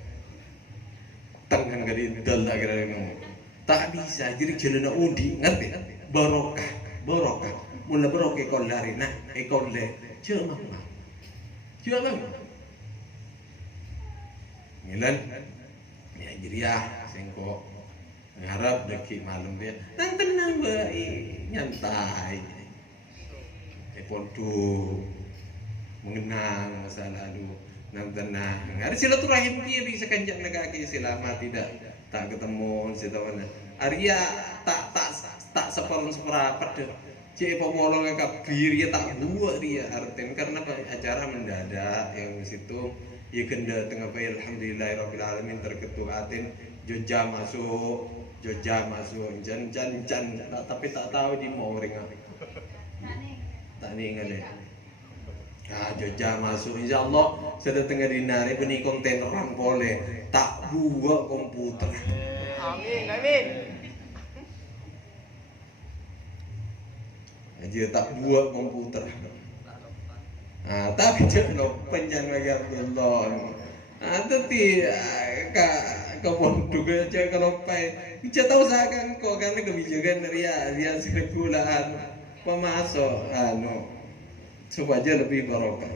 tangan kali dal kira tak bisa jadi jalan undi ngerti barokah mula barokah ekor lari nah ekor le cuma milan ya jiriah sengko ngarap deki malam dia nang tenang baik nyantai podo mengenang masa lalu nang tenang ada silaturahim dia bisa kanjak negaki selama tidak tak ketemu setawana Arya tak seperempat deh cek pemolong yang kabir ya tak buat dia artinya karena acara mendadak yang situ ya kenda tengah bayi alhamdulillahirabbil alamin terketuatin Jogja masuk jan tapi tak tahu di mau ringan tak nih ingat deh Jogja masuk insyaallah sudah tengah dinari benih kontaineran boleh tak buat komputer amin aja tak buat komputer tapi jangan panjang lagi Allah tapi ke pondok aja kalau pai bisa tahu seakan kok karena kebijakan dia sirkulaan pemasok supaya lebih barokah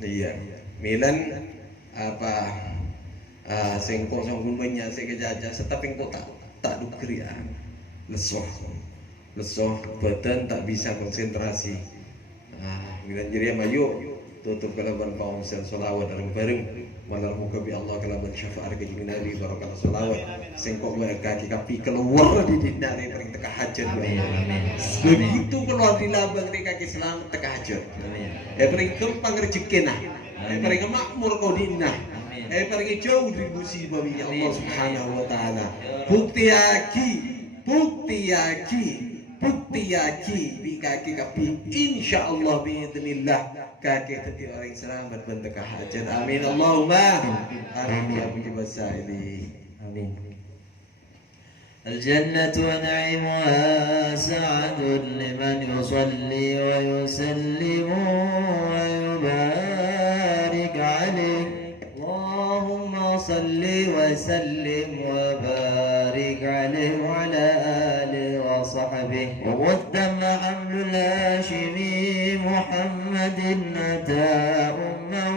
iya Milan apa sengko sanggun banyak sekejajah tetapi engkau tak dukrian lesoh badan tak bisa konsentrasi dan jadi mayu tutup kalaban kaumsel solawat bareng-bareng malam muka bi Allah kalaban syafaat ke jeung Nabi barokallah solawat sengkok kaki kapi keluar di dindare paling teka hajat begitu keluar di labang di kaki selamat teka hajat paling kempang rezekinah paling makmur kau dinah paling jauh dari musibah ya Allah subhanahu wa ta'ala bukti yaki bi kaki kapi insyaallah biidznillah kaki tadi orang selamat bertekah hajat amin Allahumma amin ya mujibas sa'ili amin. الجنة ونعيمها سعد لمن يصلي ويسلم ويبارك عليه اللهم صل وسلم وبارك عليه وعلى آله وصحبه وقدم حمل الهاشمي محمد أتى أمه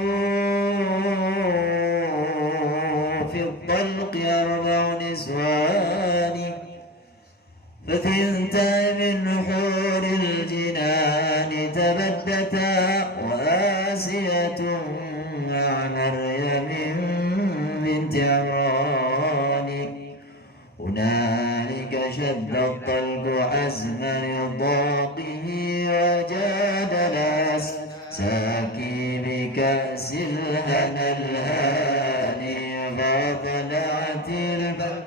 في الطلق 4 نسوان فثنتان من حور الجنان تبدتا وآسية مع مريم بنت عمران هنالك شد الطلب عزما لضاقه وجادل ساكي بكأس الهنا الهاني فطلعت البدر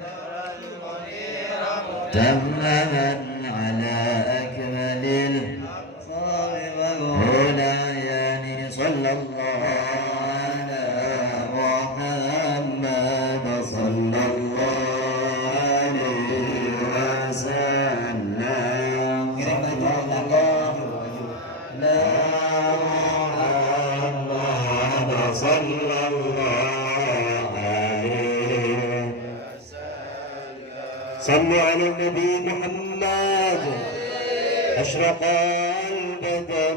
تماما على أكمل العيان صلى الله على محمد صلى الله عليه وسلم لا محمد صلى الله عليه صلوا على النبي محمد أشرق البدر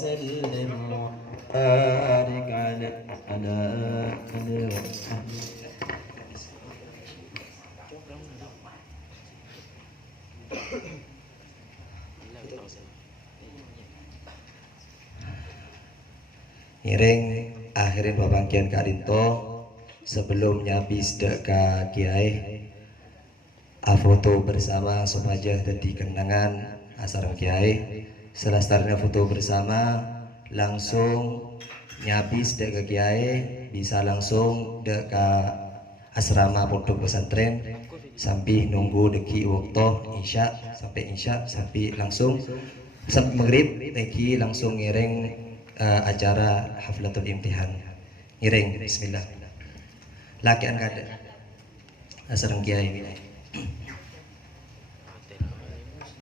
وسلم وبارك على آله وصحبه. Ngiring akhirin babangkian Karinto sebelumnya bis dek ka Kiai foto bersama supaya jadi kenangan asar Kiai. Selastarnya foto bersama langsung nyabis dek ke Kiai, bisa langsung dek ke asrama pondok pesantren sampai nunggu deki waktu isya sampai langsung sampai maghrib deki langsung ngiring acara haflatul imtihan. Ngiring bismillah. Lakian kada asar Kiai.